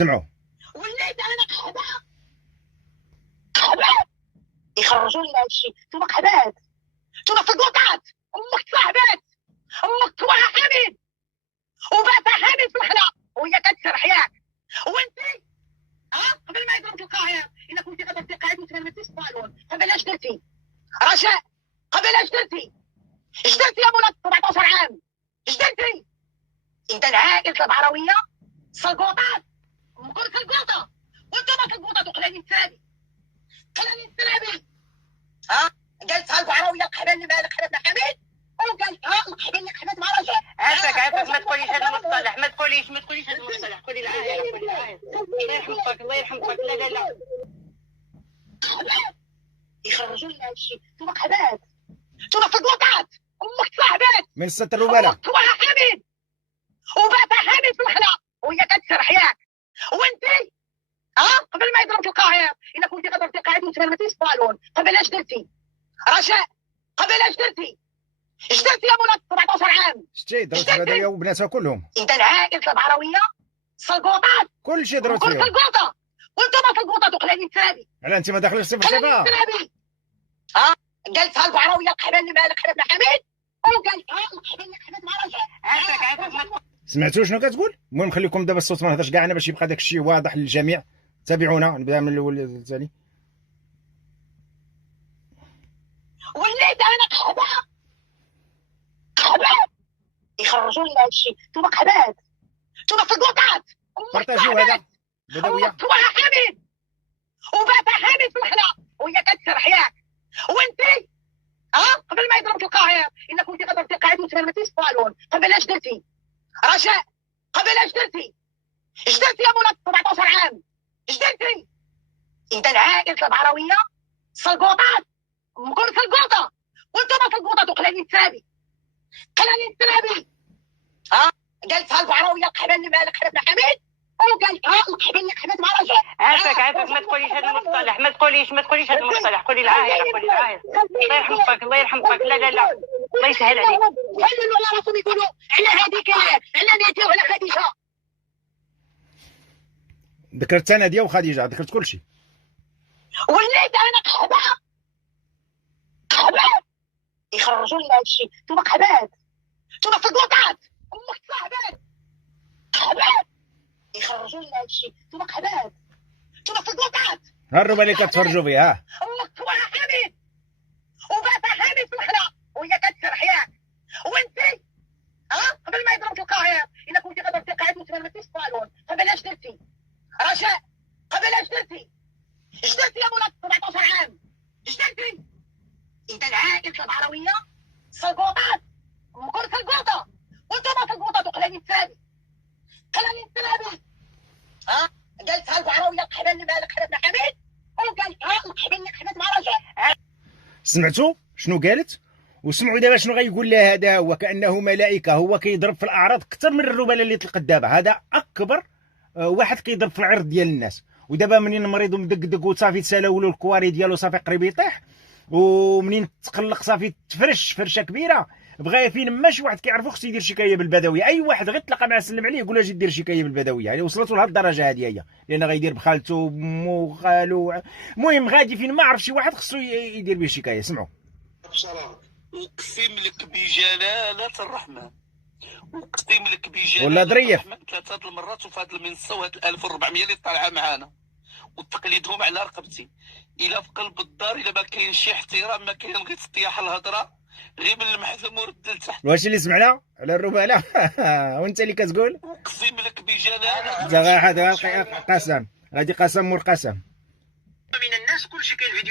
سمعوا. وليت انا قحبه يخرجوا لنا هادشي. نتوما قحبات، نتوما سلقوطات. امك تصاحبات، امك توها حامد وباتها حامد في الخلا وهي كتسرح ياك. وانت قبل ما يضربك القاهر الا كنتي غادي قاعد وتمرمتي في الصالون. قبل اش درتي رجاء؟ قبل اش درتي؟ اش درتي يا مولا 17 عام؟ اش درتي؟ اذا عائله البعراويه سلقوطات. كل سلقوطه وانتم سلقوطات وقلاني الترابي. قلاني الترابي قالتها البعراويه القحبه اللي مالك حبيبنا حميد، وقالتها القحبه اللي قحبت مع رجاء. عافاك ما تقوليش هذا المصطلح، ما تقوليش هذا المصطلح. قولي العاهر، قولي العاهر. الله يرحمك الله يرحمك. لا قحبات يخرجوا لنا هادشي. نتوما قحبات، نتوما سلقوطات. امك تصاحبات من ست الرباله توها حامد وباتها حامد في الخلا وهي كتسرح ياك. وانت قبل ما يضربك القاهر الا كنتي غادي قاعد وتمرمتي في الصالون. قبل اش درتي رجاء؟ قبل اش درتي؟ اش درتي يا مولا 17 عام؟ شتي درت البدويه وبناتها كلهم. اذا عائله البعراويه سلقوطات. كلشي درت كل فيهم. سلقوطه وانتم سلقوطات وقلاني الترابي. على انت ما داخلش صفر قلاني صفر. الترابي قالتها البعراويه القحبه اللي مالك حبيبنا حميد، وقالتها القحبه اللي قحبت مع رجاء. عافاك سمعتوا شنو كتقول؟ المهم خليكم دابا الصوت ما نهضرش كاع انا باش يبقى داك الشيء واضح للجميع. تابعونا نبدا من الاول للثاني. وليت انا قحبه يخرجوا لنا هادشي. نتوما قحبات، نتوما سلقوطات. بارطاجيو هذا بدويه. امك توها حامد وباتها حامد في الخلا وهي كتسرح ياك. وانت قبل ما يضربك القاهر الا كنتي غادي قاعد وتمرمتي في الصالون. قبل اش درتي رجاء؟ قبل اش درتي؟ اش درتي يا مولا 17 عام؟ اش درتي؟ اذا عائله البعراويه سلقوطات. كل سلقوطه وانتم سلقوطات وقلاني الترابي. قلاني الترابي قالتها البعراويه القحبه اللي مالك حبيبنا حميد، وقالتها القحبه اللي قحبت مع رجاء. عافاك ما تقوليش هذا المصطلح. ما تقوليش هذا المصطلح. قولي العاهر، قولي العاهر. الله يرحمك الله يرحمك. لا الله يسهل عليك. خلوا على راسهم يقولوا على هذيك على ناديه وعلى خديجه. ذكرت ناديه وخديجه، ذكرت كلشي. وليت انا قحبه يخرجوا لنا هادشي. نتوما قحبات، نتوما سلقوطات. امك تصاحبات قحبات يخرجوا لنا هادشي. نتوما قحبات، نتوما سلقوطات. ها الربا اللي كتفرجوا فيها. امك توها حامد وباتها حامد في الخلا وهي كتسرح ياك. وانت قبل ما يضربك القاهر الا كنتي غادي قاعد وتمرمتي في الصالون. قبل اش درتي رجاء؟ قبل اش درتي؟ اش درتي يا مولا 17 عام؟ اش درتي؟ اذا عائله البعراويه سلقوطات. كل سلقوطه وانتم سلقوطات وقلاني الترابي. قلاني الترابي قالتها البعراويه القحبه اللي مالك حبيبنا حميد، وقالتها القحبه اللي قحبت مع رجاء. سمعتوا شنو قالت؟ وسمعوا دابا شنو غيقول لها. هذا هو كانه ملائكه، هو كيضرب في الاعراض اكثر من الرباله اللي طلقت دابا. هذا اكبر واحد كيضرب في العرض ديال الناس. ودابا منين مريض ومدقدق وصافي تسالاولو الكواري ديالو صافي قريب يطيح، ومنين تقلق صافي تفرش فرشه كبيره. بغا فين ما شي واحد كيعرفو خصو يدير شكايه بالبدويه. اي واحد غير تلاقى معاه سلم عليه يقول له اجي دير شكايه بالبدويه. يعني وصلتوا لهاد الدرجه هذه هي، لان غيدير بخالته بمو خالو. المهم غادي فين ما عرف شي واحد خصو يدير به شكايه. سمعوا. اقسم لك بجلاله الرحمن، اقسم لك بجلاله ولا ظريف. الرحمن 3 المرات وفي هذه المنصه وهاد 1400 اللي طالعه معانا وتقليدهم على رقبتي. الا في قلب الدار الا ما كاين شي احترام، ما كاين غير تطيح الهضره غير من المحزم ورد لتحت. واش اللي سمعنا على الرباله؟ وانت اللي كتقول اقسم لك بجلاله هذا قسم، هذه قسم مور قسم. من الناس كل شيء كاين فيديو